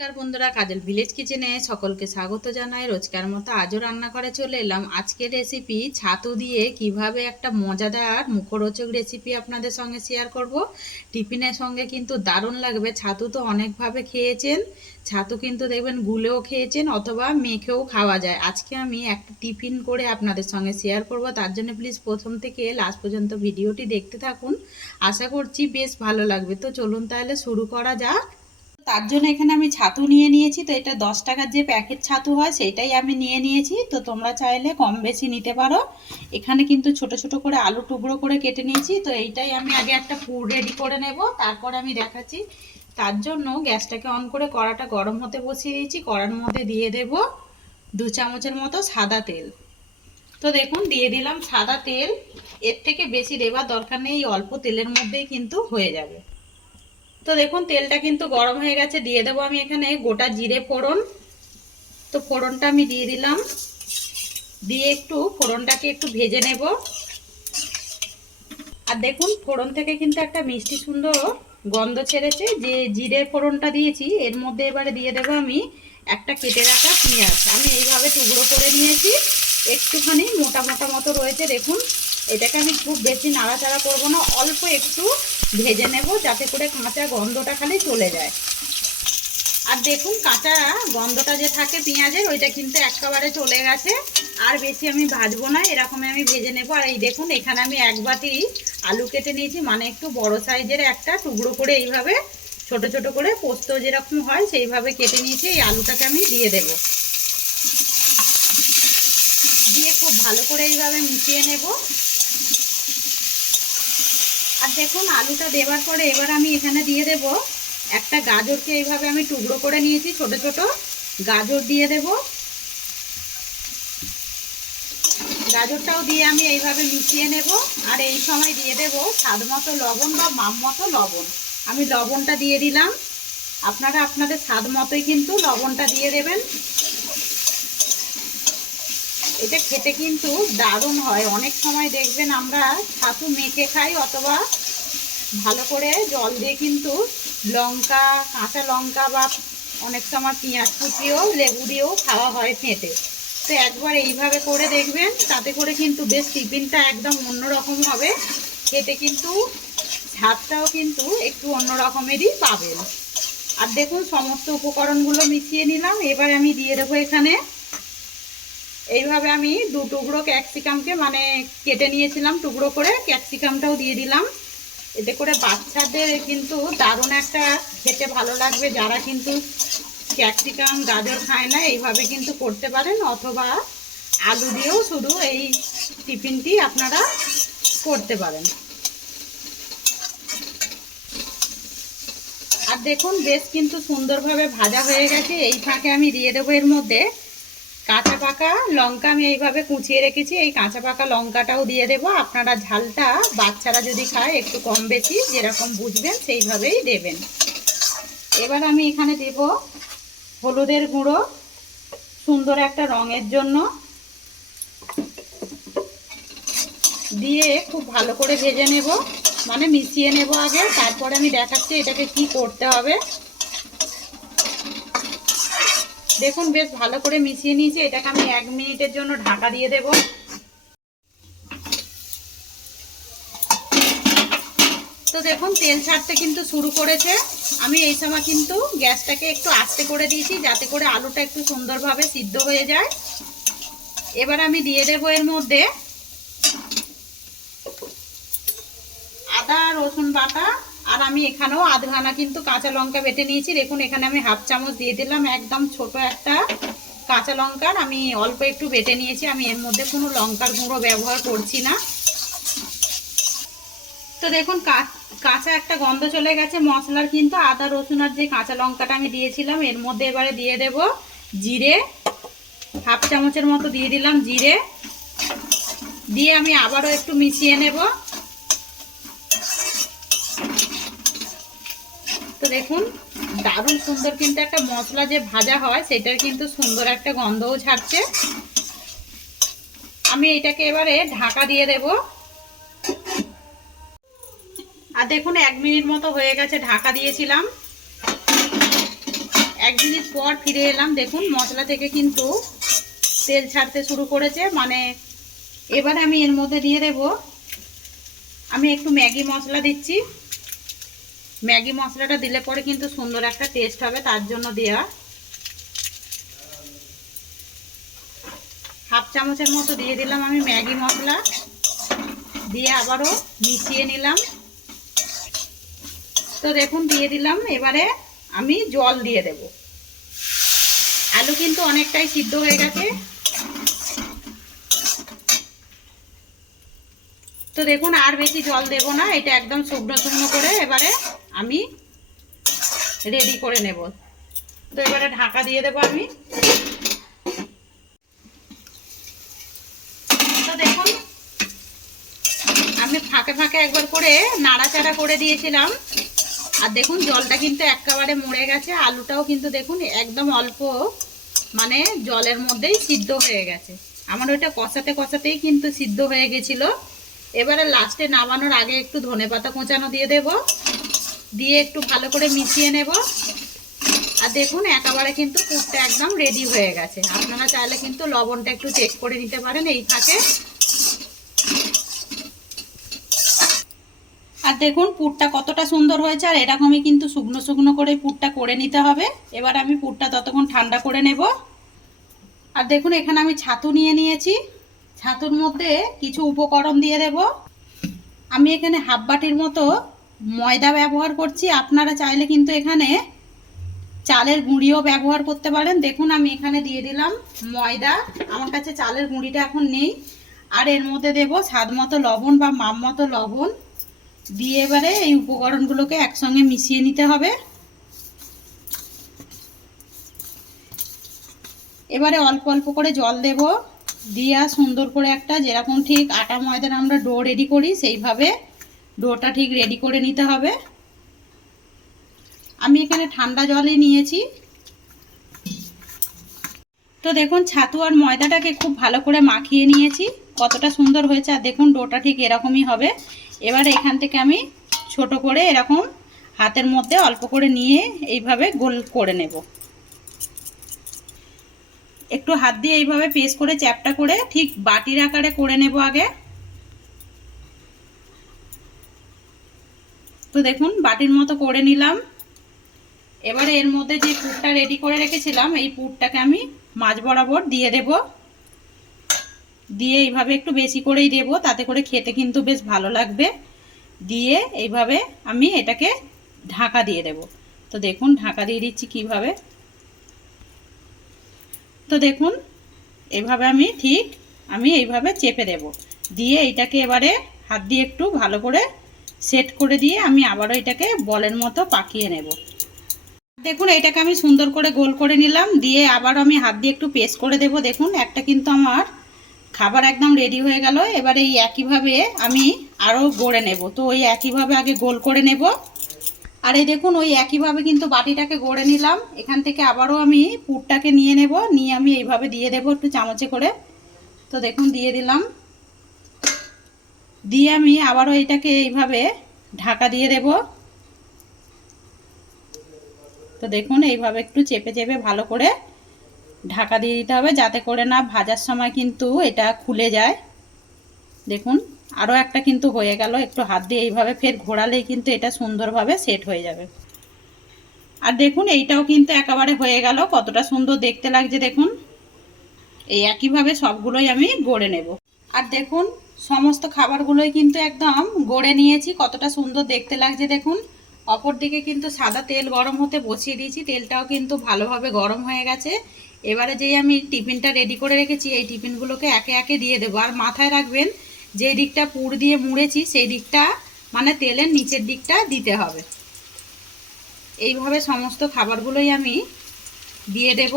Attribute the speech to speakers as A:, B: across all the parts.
A: নমস্কার বন্ধুরা, কাজল ভিলেজ কিচেনে সকলকে স্বাগত জানাই। রোজকার মতো আজও রান্না করে চলে এলাম। আজকের রেসিপি ছাতু দিয়ে কীভাবে একটা মজাদার মুখরোচক রেসিপি আপনাদের সঙ্গে শেয়ার করব। টিফিনের সঙ্গে কিন্তু দারুণ লাগবে। ছাতু তো অনেকভাবে খেয়েছেন। ছাতু কিন্তু দেখবেন গুলেও খেয়েছেন অথবা মেখেও খাওয়া যায়। আজকে আমি একটা টিফিন করে আপনাদের সঙ্গে শেয়ার করব। তার জন্য প্লিজ প্রথম থেকে লাস্ট পর্যন্ত ভিডিওটি দেখতে থাকুন। আশা করছি বেশ ভালো লাগবে। তো চলুন তাহলে শুরু করা যাক। তার জন্য এখানে আমি ছাতু নিয়ে নিয়েছি, তো এটা দশ টাকার যে প্যাকেট ছাতু হয় সেটাই আমি নিয়ে নিয়েছি, তো তোমরা চাইলে কম বেশি নিতে পারো। এখানে কিন্তু ছোট ছোট করে আলু টুকরো করে কেটে নিয়েছি, তো এইটাই আমি আগে একটা পুর রেডি করে নেব, তারপরে আমি দেখাচ্ছি। তার জন্য গ্যাসটাকে অন করে কড়াটা গরম হতে বসিয়ে দিয়েছি, কড়ার মধ্যে দিয়ে দেব দু চামচের মতো সাদা তেল। তো দেখুন, দিয়ে দিলাম সাদা তেল, এর থেকে বেশি দেবার দরকার নেই, অল্প তেলের মধ্যেই কিন্তু হয়ে যাবে। তো দেখুন, তেলটা কিন্তু গরম হয়ে গেছে। দিয়ে দেবো আমি এখানে গোটা জিরে ফোড়ন। তো ফোড়নটা আমি দিয়ে দিলাম। দিয়ে একটু ফোড়নটাকে একটু ভেজে নেব। আর দেখুন, ফোড়ন থেকে কিন্তু একটা মিষ্টি সুন্দর গন্ধ ছেড়েছে। যে জিরে ফোড়নটা দিয়েছি, এর মধ্যে এবারে দিয়ে দেবো আমি একটা কেটে রাখা পেঁয়াজ। আমি এইভাবে টুকরো করে নিয়েছি। একটুখানি মোটা মোটা মতো রয়েছে। দেখুন, এটাকে আমি খুব বেশি নাড়াচাড়া করব না। অল্প একটু ভেজে নেব যাতে করে কাঁচা গন্ধটা খালি চলে যায়। আর দেখুন কাঁচা গন্ধটা যে থাকে পেঁয়াজের, ওইটা কিন্তু একেবারে চলে গেছে। আর বেশি আমি ভাজবো না, এরকমই আমি ভেজে নেব। আর এই দেখুন, এখানে আমি এক বাটি আলু কেটে নিয়েছি মানে একটু বড় সাইজের একটা টুকরো করে এইভাবে ছোট ছোট করে পোস্ত যেরকম হয় সেইভাবে কেটে নিয়েছি, এই আলুটাকে আমি দিয়ে দেব। দিয়ে খুব ভালো করে এইভাবে মিশিয়ে নেব। আর দেখুন, আলুটা দেওয়ার পরে এবার আমি এখানে দিয়ে দেব একটা গাজরকে। এইভাবে আমি টুকরো করে নিয়েছি, ছোট ছোট গাজর দিয়ে দেব। গাজরটাও দিয়ে আমি এইভাবে মিশিয়ে নেব আর এই সময় দিয়ে দেব স্বাদ মতো লবণ বা মাপ মতো লবণ। আমি লবণটা দিয়ে দিলাম। আপনারা আপনাদের স্বাদ মতোই কিন্তু লবণটা দিয়ে দেবেন। এটা খেতে কিন্তু দারুণ হয়। অনেক সময় দেখবেন আমরা ছাতু মেখে খাই অথবা ভালো করে জল দিয়ে কিন্তু লঙ্কা, কাঁচা লঙ্কা বা অনেক সময় পেঁয়াজ কুচিও, লেবু দিয়েও খাওয়া হয় ফেঁটে তো একবার এইভাবে করে দেখবেন, তাতে করে কিন্তু বেশ টিফিনটা একদম অন্যরকম হবে। খেতে কিন্তু স্বাদটাও কিন্তু একটু অন্য রকমেরই পাবেন। আর দেখুন, সমস্ত উপকরণগুলো মিশিয়ে নিলাম। এবার আমি দিয়ে দেবো এখানে এইভাবে আমি দু টুকরো ক্যাপসিকামকে মানে কেটে নিয়েছিলাম, টুকরো করে ক্যাপসিকামটাও দিয়ে দিলাম। এতে করে বাচ্চাদের কিন্তু দারুণ একটা খেতে ভালো লাগবে। যারা কিন্তু ক্যাপসিকাম, গাজর খায় না, এইভাবে কিন্তু করতে পারেন। অথবা আলু দিয়েও শুধু এই টিফিনটি আপনারা করতে পারেন। আর দেখুন, বেশ কিন্তু সুন্দরভাবে ভাজা হয়ে গেছে। এই ফাঁকে আমি দিয়ে দেবো এর মধ্যে কাঁচা পাকা লঙ্কা আমি এইভাবে কুচিয়ে রেখেছি। এই কাঁচা পাকা লঙ্কাটাও দিয়ে দেবো। আপনারা ঝালটা বাচ্চারা যদি খায় একটু কম বেশি, যেরকম বুঝবেন সেইভাবেই দেবেন। এবার আমি এখানে দেব হলুদের গুঁড়ো, সুন্দর একটা রঙের জন্য। দিয়ে খুব ভালো করে ভেজে নেব মানে মিশিয়ে নেব আগে। তারপরে আমি দেখাচ্ছি এটাকে কি করতে হবে। দেখুন, বেশ ভালো করে মিশিয়ে নিয়েছি। এটাকে আমি এক মিনিটের জন্য ঢাকা দিয়ে দেব। তো দেখুন, তেল ছাড়তে কিন্তু শুরু করেছে। আমি এই সময় কিন্তু গ্যাসটাকে একটু আস্তে করে দিয়েছি, যাতে করে আলুটা একটু সুন্দরভাবে সিদ্ধ হয়ে যায়। এবার আমি দিয়ে দেবো এর মধ্যে আদা, রসুন বাটা আর আমি এখানেও আধখানা কিন্তু কাঁচা লঙ্কা বেটে নিয়েছি। দেখুন, এখানে আমি হাফ চামচ দিয়ে দিলাম। একদম ছোট একটা কাঁচা লঙ্কার আমি অল্প একটু বেটে নিয়েছি। আমি এর মধ্যে কোনো লঙ্কার গুঁড়ো ব্যবহার করছি না। তো দেখুন কাঁচা একটা গন্ধ চলে গেছে। মশলার কিন্তু আদা, রসুন আর যে কাঁচা লঙ্কাটা আমি দিয়েছিলাম, এর মধ্যে এবারে দিয়ে দেব জিরে। হাফ চামচের মতো দিয়ে দিলাম জিরে। দিয়ে আমি আবারও একটু মিশিয়ে নেব। দেখুন, দারুণ সুন্দর কিন্তু একটা মশলা যে ভাজা হয়, সেটার কিন্তু সুন্দর একটা গন্ধও ছাড়ছে। আমি এটাকে এবারে ঢাকা দিয়ে দেব। আর দেখুন, এক মিনিট মতো হয়ে গেছে ঢাকা দিয়েছিলাম। এক মিনিট পর ফিরে এলাম। দেখুন, মশলা থেকে কিন্তু তেল ছাড়তে শুরু করেছে। মানে এবার আমি এর মধ্যে দিয়ে দেব। আমি একটু ম্যাগি মশলা দিচ্ছি। ম্যাগি মশলাটা দিলে পরে কিন্তু সুন্দর একটা টেস্ট হবে, তার জন্য দেওয়া হাফ চামচের মতো দিয়ে দিলাম আমি ম্যাগি মশলা। দিয়ে আবারও মিশিয়ে নিলাম। তো দেখুন, দিয়ে দিলাম, এবারে আমি জল দিয়ে দেব। আলু কিন্তু অনেকটাই সিদ্ধ হয়ে গেছে। তো দেখুন, আর বেশি জল দেব না, এটা একদম শুকনো শুকনো করে এবারে আমি রেডি করে নেব। তো এবারে ঢাকা দিয়ে দেবো আমি। তো দেখুন, আমি ফাঁকে ফাঁকে একবার করে নাড়াচাড়া করে দিয়েছিলাম। আর দেখুন, জলটা কিন্তু একেবারে মরে গেছে, আলুটাও কিন্তু দেখুন একদম অল্প মানে জলের মধ্যেই সিদ্ধ হয়ে গেছে। আমার ওইটা কষাতে কষাতেই কিন্তু সিদ্ধ হয়ে গেছিল। এবারে লাস্টে নামানোর আগে একটু ধনে পাতা কোঁচানো দিয়ে দেব। দিয়ে একটু ভালো করে মিশিয়ে নেব। আর দেখুন, একেবারে কিন্তু পুরটা একদম রেডি হয়ে গেছে। আপনারা চাইলে কিন্তু লবণটা একটু চেক করে নিতে পারেন এই থাকে আর দেখুন, পুরটা কতটা সুন্দর হয়েছে, আর এরকমই কিন্তু শুকনো শুকনো করে পুরটা করে নিতে হবে। এবার আমি পুরটা ততক্ষণ ঠান্ডা করে নেব। আর দেখুন, এখানে আমি ছাতু নিয়ে নিয়েছি। ছাতুর মধ্যে কিছু উপকরণ দিয়ে দেব। আমি এখানে হাফ বাটির মতো ময়দা ব্যবহার করছি। আপনারা চাইলে কিন্তু এখানে চালের গুঁড়িও ব্যবহার করতে পারেন। দেখুন, আমি এখানে দিয়ে দিলাম ময়দা। আমার কাছে চালের গুঁড়িটা এখন নেই। আর এর মধ্যে দেব স্বাদ মতো লবণ বা মাম মতো লবণ। দিয়ে এবারে এই উপকরণগুলোকে একসঙ্গে মিশিয়ে নিতে হবে। এবারে অল্প অল্প করে জল দেব। দিয়া সুন্দর করে একটা যেরকম ঠিক আটা ময়দার আমরা ডো রেডি করি, সেইভাবে ডোটা ঠিক রেডি করে নিতে হবে। আমি এখানে ঠান্ডা জলই নিয়েছি। তো দেখুন, ছাতু আর ময়দাটাকে খুব ভালো করে মাখিয়ে নিয়েছি, কতটা সুন্দর হয়েছে। আর দেখুন, ডোটা ঠিক এরকমই হবে। এবার এখান থেকে আমি ছোট করে এরকম হাতের মধ্যে অল্প করে নিয়ে এইভাবে গোল করে নেব। একটু হাত দিয়ে এইভাবে পেস্ট করে চ্যাপটা করে ঠিক বাটির আকারে করে নেব আগে। তো দেখুন, বাটির মতো করে নিলাম। এবারে এর মধ্যে যে পুরটা রেডি করে রেখেছিলাম, এই পুরটাকে আমি মাছ বরাবর দিয়ে দেব। দিয়ে এইভাবে একটু বেশি করেই দেব, তাতে করে খেতে কিন্তু বেশ ভালো লাগবে। দিয়ে এইভাবে আমি এটাকে ঢাকা দিয়ে দেব। তো দেখুন, ঢাকা দিয়ে দিচ্ছি কীভাবে। তো দেখুন এইভাবে আমি ঠিক আমি এইভাবে চেপে দেব। দিয়ে এইটাকে এবারে হাত দিয়ে একটু ভালো করে সেট করে দিয়ে আমি আবারও এটাকে বলের মতো পাকিয়ে নেব। দেখুন এইটাকে আমি সুন্দর করে গোল করে নিলাম। দিয়ে আবার আমি হাত দিয়ে একটু পেস্ট করে দেব। দেখুন, একটা কিন্তু আমার খাবার একদম রেডি হয়ে গেল। এবার এই একইভাবে আমি আরও গড়ে নেব। তো ওই একইভাবে আগে গোল করে নেব। আর এই দেখুন, ওই একইভাবে কিন্তু বাটিটাকে গড়ে নিলাম। এখান থেকে আবারও আমি পুরটাকে নিয়ে নেব। নিয়ে আমি এইভাবে দিয়ে দেব একটু চামচে করে। তো দেখুন, দিয়ে দিলাম। দিয়ে আমি আবারও এটাকে এইভাবে ঢাকা দিয়ে দেব। তো দেখুন, এইভাবে একটু চেপে চেপে ভালো করে ঢাকা দিয়ে দিতে হবে, যাতে করে না ভাজার সময় কিন্তু এটা খুলে যায়। দেখুন আরও একটা কিন্তু হয়ে গেল, একটু হাত দিয়ে এইভাবে ফের ঘোরালেই কিন্তু এটা সুন্দরভাবে সেট হয়ে যাবে। আর দেখুন, এইটাও কিন্তু একেবারে হয়ে গেল, কতটা সুন্দর দেখতে লাগছে, দেখুন। এই একইভাবে সবগুলোই আমি গড়ে নেব। আর দেখুন, সমস্ত খাবারগুলোই কিন্তু একদম গড়ে নিয়েছি, কতটা সুন্দর দেখতে লাগছে, দেখুন। অপর দিকে কিন্তু সাদা তেল গরম হতে বসিয়ে দিয়েছি, তেলটাও কিন্তু ভালোভাবে গরম হয়ে গেছে। এবারে যেই আমি টিফিনটা রেডি করে রেখেছি, এই টিফিনগুলোকে একে একে দিয়ে দেবো। আর মাথায় রাখবেন যে দিকটা পুর দিয়ে মুড়েছি, সেই দিকটা মানে তেলের নিচের দিকটা দিতে হবে। এইভাবে সমস্ত খাবারগুলোই আমি দিয়ে দেব।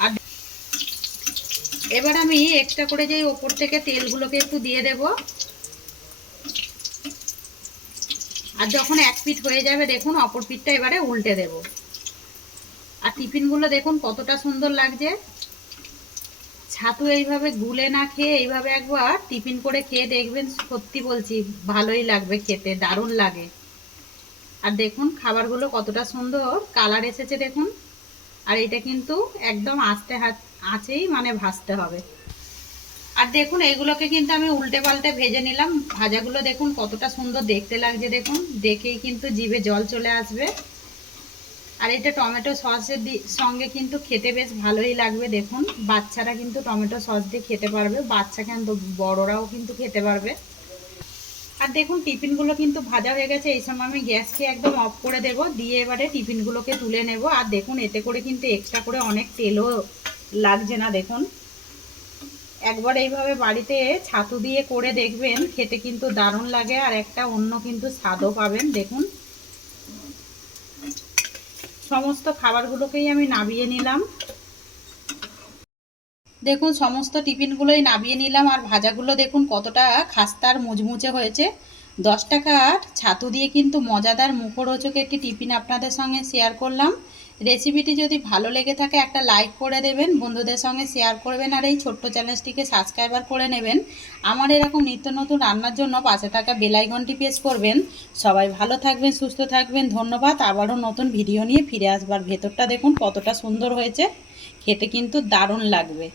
A: আর এবার আমি একটা করে যে ওপর থেকে তেলগুলোকে একটু দিয়ে দেব। আর যখন এক পিঠ হয়ে যাবে, দেখুন, অপর পিঠটা এবারে উল্টে দেব। আর টিফিনগুলো দেখুন কতটা সুন্দর লাগছে। ছাতু এইভাবে গুলে না খেয়ে এইভাবে একবার টিফিন করে খেয়ে দেখবেন, সত্যি বলছি, ভালোই লাগবে খেতে, দারুণ লাগে। আর দেখুন, খাবারগুলো কতটা সুন্দর, কালার এসেছে দেখুন। আর এটা কিন্তু একদম আস্তে হাত আছেই মানে ভাজতে হবে। আর দেখুন এইগুলোকে কিন্তু আমি উল্টে পাল্টে ভেজে নিলাম। ভাজাগুলো দেখুন কতটা সুন্দর দেখতে লাগছে দেখুন। দেখেই কিন্তু জিভে জল চলে আসবে। আর এটা টমেটো সসের সঙ্গে কিন্তু খেতে বেশ ভালোই লাগবে, দেখুন। বাচ্চারা কিন্তু টমেটো সস দিয়ে খেতে পারবে, বাচ্চা কিন্তু, বড়রাও কিন্তু খেতে পারবে। আর দেখুন, টিফিনগুলো কিন্তু ভাজা হয়ে গেছে, এই সময় আমি গ্যাসকে একদম অফ করে দেব, দিয়ে এবারে টিফিনগুলোকে তুলে নেব। আর দেখুন, এতে করে কিন্তু এক্সট্রা করে অনেক তেলও লাগছে না, দেখুন। একবার এইভাবে বাড়িতে ছাতু দিয়ে করে দেখবেন, খেতে কিন্তু দারুণ লাগে, আর একটা অন্য কিন্তু স্বাদও পাবেন, দেখুন। সমস্ত খাবারগুলোকেই আমি নাবিয়ে নিলাম। দেখুন, সমস্ত টিফিনগুলোই নাবিয়ে নিলাম আর ভাজাগুলো দেখুন কতটা খাস্তার মুচমুচে হয়েছে। দশ টাকার ছাতু দিয়ে কিন্তু মজাদার মুখরোচক একটি টিফিন আপনাদের সঙ্গে শেয়ার করলাম। রেসিপিটি যদি ভালো লেগে থাকে, একটা লাইক করে দেবেন, বন্ধুদের সঙ্গে শেয়ার করবেন, আর এই ছোট্ট চ্যানেলটিকে সাবস্ক্রাইবার করে নেবেন। আমার এরকম নিত্য নতুন রান্নার জন্য পাশে থাকা বেলাইকনটি প্রেস করবেন। সবাই ভালো থাকবেন, সুস্থ থাকবেন, ধন্যবাদ। আবারও নতুন ভিডিও নিয়ে ফিরে আসবার ভেতরটা দেখুন কতটা সুন্দর হয়েছে। খেতে কিন্তু দারুণ লাগবে।